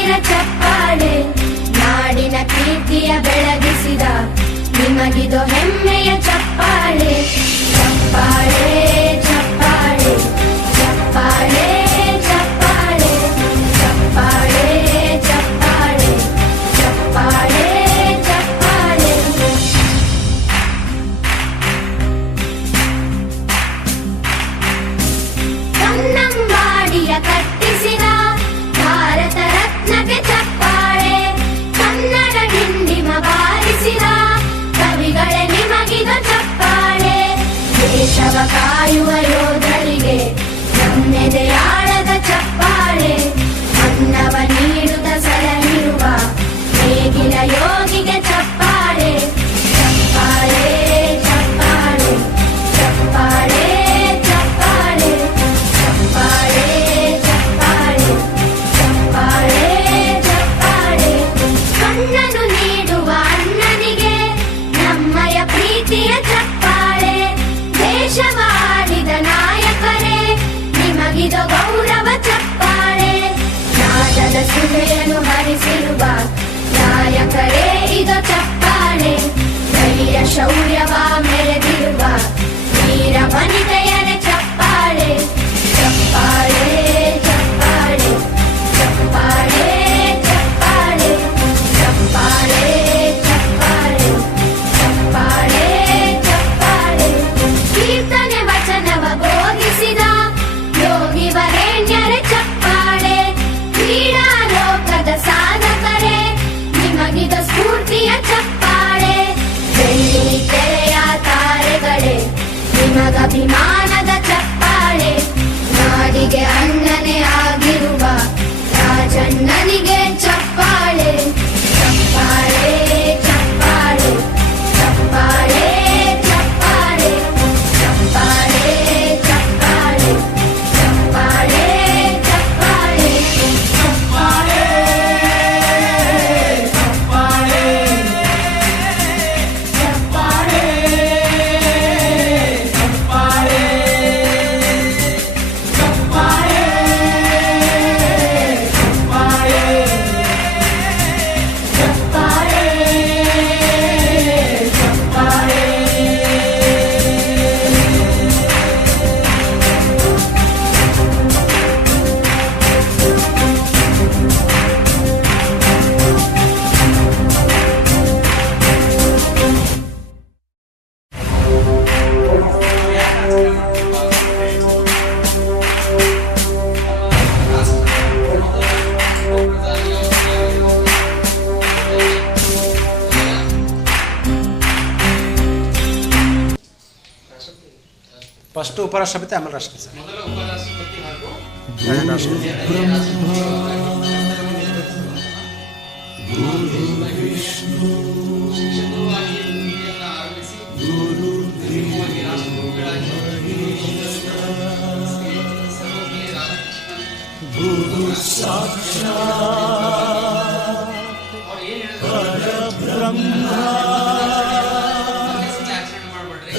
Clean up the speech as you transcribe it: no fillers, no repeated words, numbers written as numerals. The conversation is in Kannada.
ಸಾವಿರ ಚಪ್ಪಾಳೆ, ನಾಡಿನ ಕೀರ್ತಿಯ ಬೆಳಗಿಸಿದ ನಿಮಗಿದು ಹೆಮ್ಮೆಯ ಚಪ್ಪಾಳೆ. ಚಪ್ಪಾಳೆ ಚಪ್ಪಾಳೆ ಚಪ್ಪಾಳೆ ಚಪ್ಪಾಳೆ ಚಪ್ಪಾಳೆ ಚಪ್ಪಾಳೆ ಚಪ್ಪಾಳೆ ಚಪ್ಪಾಳೆ. ಕನ್ನಂಬಾಡಿಯ ಕಟ್ಟಿಸಿದ ಭಾರತ ರತ್ನಕ್ಕೆ ಚಪ್ಪಾಳೆ, ಕನ್ನಡ ಡಿಂಡಿಮ ಬಾರಿಸಿದ ಕವಿಗಳೇ ನಿಮಗಿದು ಚಪ್ಪಾಳೆ. ದೇಶವ ಕಾಯುವ ಯೋಧರಿಗೆ ನಮ್ಮೆದೆಯಾಳದ ಚಪ್ಪಾಳೆ, ಅನ್ನವ ನೀಡುತ್ತ ಸಲಹಿರುವ ನೇಗಿಲ ಯೋಗಿಗೆ ಚಪ್ಪಾಳೆ. ಚಪ್ಪಾಳೆ ಚಪ್ಪಾಳೆ ಚಪ್ಪಾಳೆ ಚಪ್ಪಾಳೆ ಚಪ್ಪಾಳೆ ಚಪ್ಪಾಳೆ ಚಪ್ಪಾಳೆ ಚಪ್ಪಾಳೆ. ಕಣ್ಣನ್ನು ನೀಡುವ ಅಣ್ಣನಿಗೆ ನಮ್ಮಯ ಪ್ರೀತಿಯ ಚಪ್ಪಾಳೆ, ದೇಶವಾಳಿದ ನಾಯಕರೇ ನಿಮಗಿದು ಗೌರವ ಚಪ್ಪಾಳೆ. ನಾದದ ಸುಳೆಯನ್ನು ಹರಿಸಿರುವ ನಾಯಕರೇ ಇದು ಚಪ್ಪಾಳೆ, ಧೈರ್ಯ ಶೌರ್ಯವ ಮೆರೆದಿರುವ ವೀರ ವನಿತೆಯರೇ ಚಪ್ಪಾಳೆ. ಚಪ್ಪಾಳೆ ಚಪ್ಪಾಳೆ ಚಪ್ಪಾಳೆ ಚಪ್ಪಾಳೆ ಚಪ್ಪಾಳೆ ಚಪ್ಪಾಳೆ ಚಪ್ಪಾಳೆ ಚಪ್ಪಾಳೆ. ಕೀರ್ತನೆ ವಚನವ ಬೋಧಿಸಿದ ಯೋಗಿ ವರೇಣ್ಯರೇ ಚಪ್ಪಾಳೆ, ಕ್ರೀಡಾ ಲೋಕದ ಸಾಧಕರೇ ನಿಮಗಿದು ಸ್ಫೂರ್ತಿಯ ಚಪ್ಪಾಳೆ. ಬೆಳ್ಳಿ ತೆರೆಯ ತಾರೆಗಳೇ ನಿಮಗಭಿಮಾನದ ಚಪ್ಪಾಳೆ, ನಾಡಿಗೆ ಅಣ್ಣನೇ ಆಗಿರುವ ರಾಜಣ್ಣನಿಗೆ ಚಪ್ಪಾಳೆ. ಚಪ್ಪಾಳೆ ಚಪ್ಪಾಳೆ ಚಪ್ಪಾಳೆ ಚಪ್ಪಾಳೆ ಚಪ್ಪಾಳೆ ಚಪ್ಪಾಳೆ ಚಪ್ಪಾಳೆ ಚಪ್ಪಾಳೆ ಚಪ್ಪಾಳೆ ಚಪ್ಪಾಳೆ ಚಪ್ಪಾಳೆ ಚಪ್ಪಾಳೆ ಚಪ್ಪಾಳೆ ಫಸ್ಟ್ ಉಪರಾಷ್ಟ್ರಪತಿ ಆಮೇಲೆ ರಾಷ್ಟ್ರಪತಿ ಸರ್. ಮೊದಲ ಉಪರಾಷ್ಟ್ರಪತಿ ಹಾಗೂ ಶಿಕ್ಷಕವಾಗಿ ವೃತ್ತಿಯನ್ನು ಆರಂಭಿಸಿ ಅಂತಿಮವಾಗಿ ರಾಷ್ಟ್ರಪತಿಗಳಾಗಿ ಸರ್ವಪಲ್ಲಿ ರಾಧಾಕೃಷ್ಣನ್ ಅವ್ರು ಏನು ಹೇಳಿದ್ರು ಆಚರಣೆ ಮಾಡ್ಬಿಡ್ರಿ.